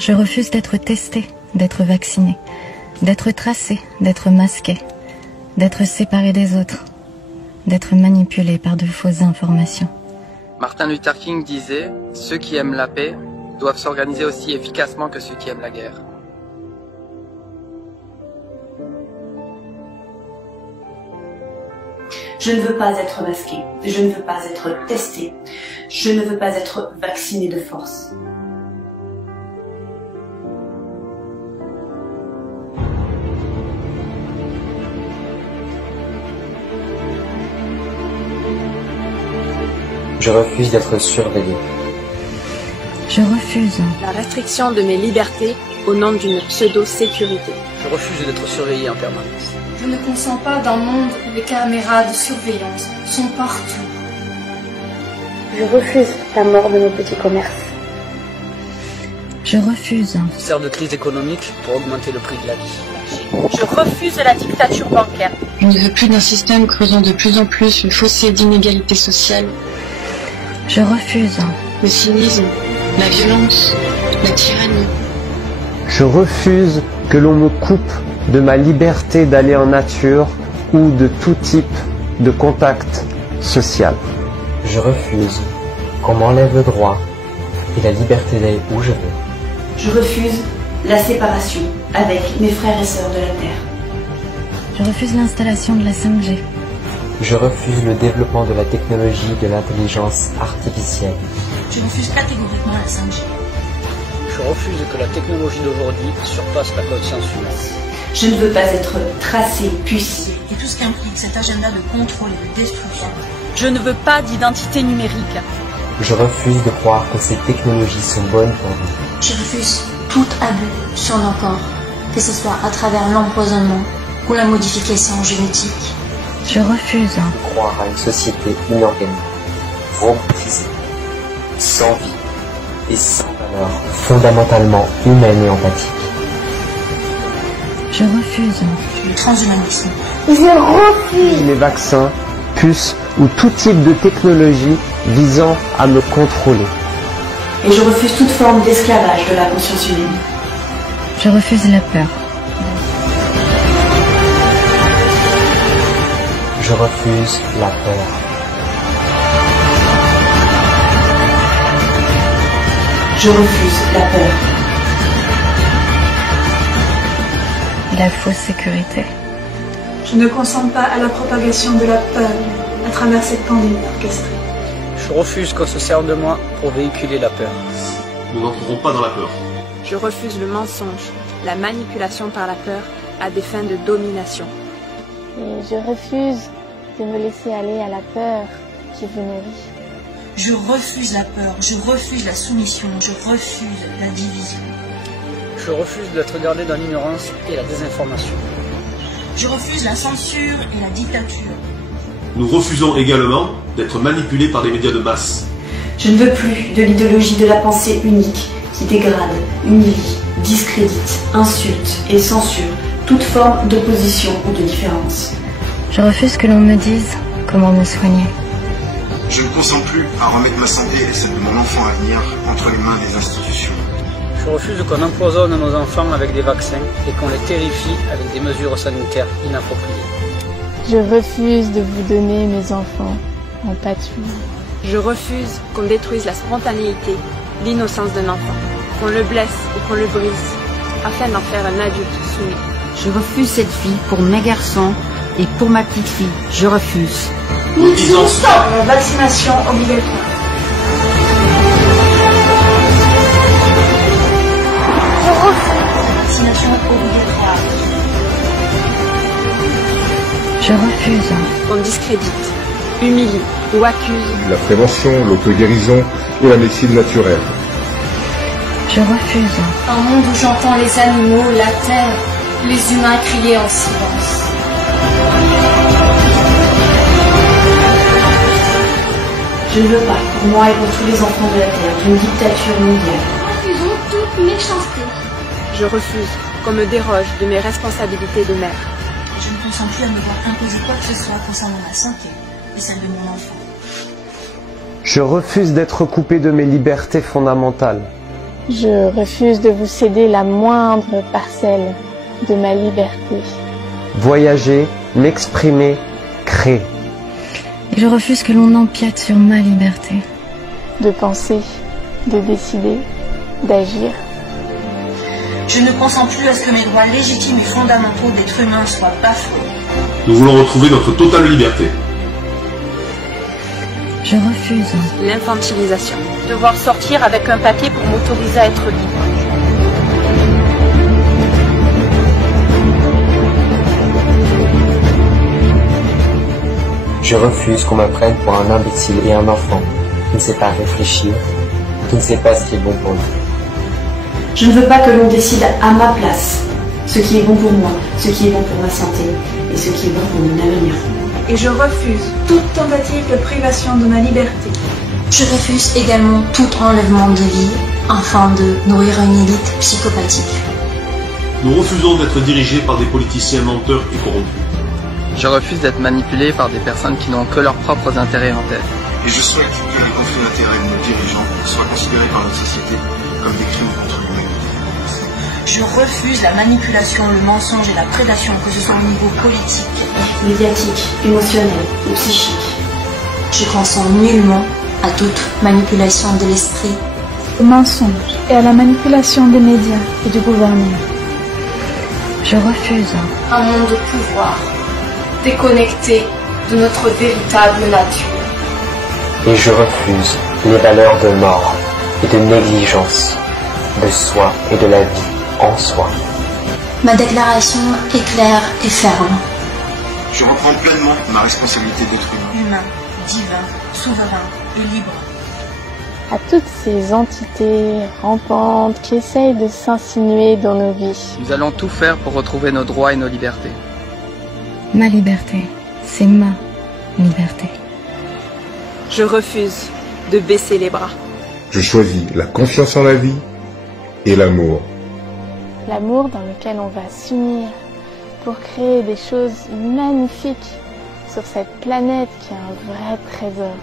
Je refuse d'être testé, d'être vacciné, d'être tracé, d'être masqué, d'être séparé des autres, d'être manipulé par de fausses informations. Martin Luther King disait « Ceux qui aiment la paix doivent s'organiser aussi efficacement que ceux qui aiment la guerre ». Je ne veux pas être masqué, je ne veux pas être testé, je ne veux pas être vacciné de force. Je refuse d'être surveillé. Je refuse la restriction de mes libertés au nom d'une pseudo-sécurité. Je refuse d'être surveillé en permanence. Je ne consens pas d'un monde où les caméras de surveillance sont partout. Je refuse la mort de nos petits commerces. Je refuse. On sert de crise économique pour augmenter le prix de la vie. Je refuse la dictature bancaire. Je ne veux plus d'un système creusant de plus en plus le fossé d'inégalité sociale. Je refuse. Le cynisme, la violence, la tyrannie. Je refuse que l'on me coupe de ma liberté d'aller en nature ou de tout type de contact social. Je refuse qu'on m'enlève le droit et la liberté d'aller où je veux. Je refuse la séparation avec mes frères et sœurs de la Terre. Je refuse l'installation de la 5G. Je refuse le développement de la technologie de l'intelligence artificielle. Je refuse catégoriquement la 5G. Je refuse que la technologie d'aujourd'hui surpasse la conscience humaine. Je ne veux pas être tracé, puce. Et tout ce qu'implique cet agenda de contrôle et de destruction. Je ne veux pas d'identité numérique. Je refuse de croire que ces technologies sont bonnes pour nous. Je refuse tout abus sur nos corps, que ce soit à travers l'empoisonnement ou la modification génétique. Je refuse de croire à une société inorganique, robotisée, sans vie et sans valeur, fondamentalement humaine et empathique. Je refuse le transhumanisme. Je refuse les vaccins, puces ou tout type de technologie visant à me contrôler. Et je refuse toute forme d'esclavage de la conscience humaine. Je refuse la peur. Je refuse la peur. Je refuse la peur. La fausse sécurité. Je ne consens pas à la propagation de la peur à travers cette pandémie orchestrée. Je refuse qu'on se serve de moi pour véhiculer la peur. Nous n'entrerons pas dans la peur. Je refuse le mensonge, la manipulation par la peur à des fins de domination. Et je refuse de me laisser aller à la peur qui vous nourrit. Je refuse la peur, je refuse la soumission, je refuse la division. Je refuse d'être gardé dans l'ignorance et la désinformation. Je refuse la censure et la dictature. Nous refusons également d'être manipulés par les médias de masse. Je ne veux plus de l'idéologie de la pensée unique qui dégrade, humilie, discrédite, insulte et censure toute forme d'opposition ou de différence. Je refuse que l'on me dise comment me soigner. Je ne consens plus à remettre ma santé et celle de mon enfant à venir entre les mains des institutions. Je refuse qu'on empoisonne nos enfants avec des vaccins et qu'on les terrifie avec des mesures sanitaires inappropriées. Je refuse de vous donner mes enfants en pâture. Je refuse qu'on détruise la spontanéité, l'innocence d'un enfant, qu'on le blesse et qu'on le brise, afin d'en faire un adulte soumis. Je refuse cette vie pour mes garçons et pour ma petite fille. Je refuse. Nous disons stop à la vaccination obligatoire. Je refuse la vaccination obligatoire. Je refuse qu'on discrédite, humilie ou accuse la prévention, l'auto-guérison et la médecine naturelle. Je refuse un monde où j'entends les animaux, la terre, les humains crier en silence. Je ne veux pas, pour moi et pour tous les enfants de la Terre, d'une dictature mondiale. Nous refusons toute méchanceté. Je refuse qu'on me déroge de mes responsabilités de mère. Je ne consens plus à me voir imposer quoi que ce soit concernant ma santé et celle de mon enfant. Je refuse d'être coupé de mes libertés fondamentales. Je refuse de vous céder la moindre parcelle de ma liberté. Voyager, m'exprimer, créer. Et je refuse que l'on empiète sur ma liberté. De penser, de décider, d'agir. Je ne consens plus à ce que mes droits légitimes et fondamentaux d'être humain soient bafoués. Nous voulons retrouver notre totale liberté. Je refuse l'infantilisation. Devoir sortir avec un papier pour m'autoriser à être libre. Je refuse qu'on me prenne pour un imbécile et un enfant qui ne sait pas réfléchir, qui ne sait pas ce qui est bon pour lui. Je ne veux pas que l'on décide à ma place ce qui est bon pour moi, ce qui est bon pour ma santé et ce qui est bon pour mon avenir. Et je refuse toute tentative de privation de ma liberté. Je refuse également tout enlèvement de vie afin de nourrir une élite psychopathique. Nous refusons d'être dirigés par des politiciens menteurs et corrompus. Je refuse d'être manipulé par des personnes qui n'ont que leurs propres intérêts en tête. Et je souhaite que les conflits d'intérêts de nos dirigeants soient considérés par notre société comme des crimes contre l'humanité. Je refuse la manipulation, le mensonge et la prédation, que ce soit au niveau politique, médiatique, émotionnel ou psychique. Je consens nullement à toute manipulation de l'esprit, au mensonge et à la manipulation des médias et du gouvernement. Je refuse un monde de pouvoir, déconnecté de notre véritable nature. Et je refuse les valeurs de mort et de négligence, de soi et de la vie en soi. Ma déclaration est claire et ferme. Je reprends pleinement ma responsabilité d'être humain, divin, souverain et libre. À toutes ces entités rampantes qui essayent de s'insinuer dans nos vies. Nous allons tout faire pour retrouver nos droits et nos libertés. Ma liberté, c'est ma liberté. Je refuse de baisser les bras. Je choisis la confiance en la vie et l'amour. L'amour dans lequel on va s'unir pour créer des choses magnifiques sur cette planète qui est un vrai trésor.